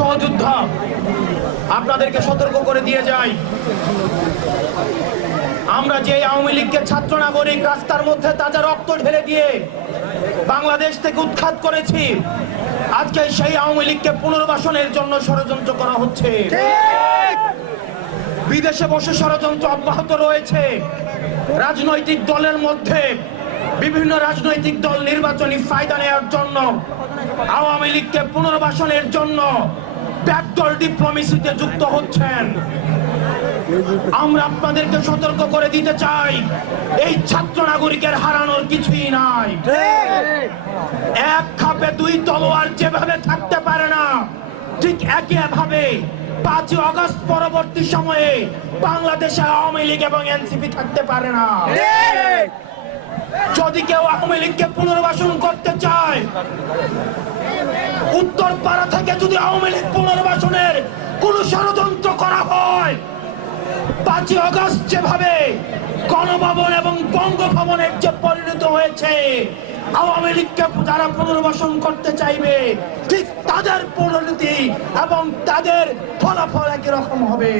সহযোদ্ধা। আপনাদেরকে সতর্ক করে দিয়ে যাই। আমরা যে আওয়ামী লীগকে ছাত্র নাগরিক রাস্তার মধ্যে তাজা রক্ত ঢেলে দিয়ে বাংলাদেশ থেকে উৎখাত করেছি, আজকে সেই আওয়ামী লীগকে পুনর্বাসনের জন্য ষড়যন্ত্র করা হচ্ছে। বিদেশে বসে ষড়যন্ত্র অব্যাহত রয়েছে। রাজনৈতিক দলের মধ্যে বিভিন্ন রাজনৈতিক দল নির্বাচনী ফায়দা নেওয়ার জন্য, আওয়ামী লীগকে পুনর্বাসনের জন্য ব্যাকডোর ডিপ্লোমেসিতে যুক্ত হচ্ছেন। আমরা আপনাদেরকে সতর্ক করে দিতে চাই, এই ছাত্র নাগরিকের হারানোর কিছুই নাই। এক খাপে দুই তলোয়ার যেভাবে থাকতে পারে না, ঠিক একই ভাবে পাঁচই অগস্ট পরবর্তী সময়ে বাংলাদেশে আওয়ামী লীগ এবং এনসিপি থাকতে পারে না। যদি কেউ আওয়ামী লীগকে পুনর্বাসন করতে চায় উত্তর পাড়া থেকে যদি আওয়ামী লীগ পুনর্বাসনের কোন ষড়যন্ত্র করা হয়, পাঁচই অগস্ট যেভাবে গণভবন এবং বঙ্গভবনের যে পরিণত হয়েছে, আওয়ামী লীগকে যারা পুনর্বাসন করতে চাইবে, ঠিক তাদের পরিণতি এবং তাদের ফলাফল একই রকম হবে।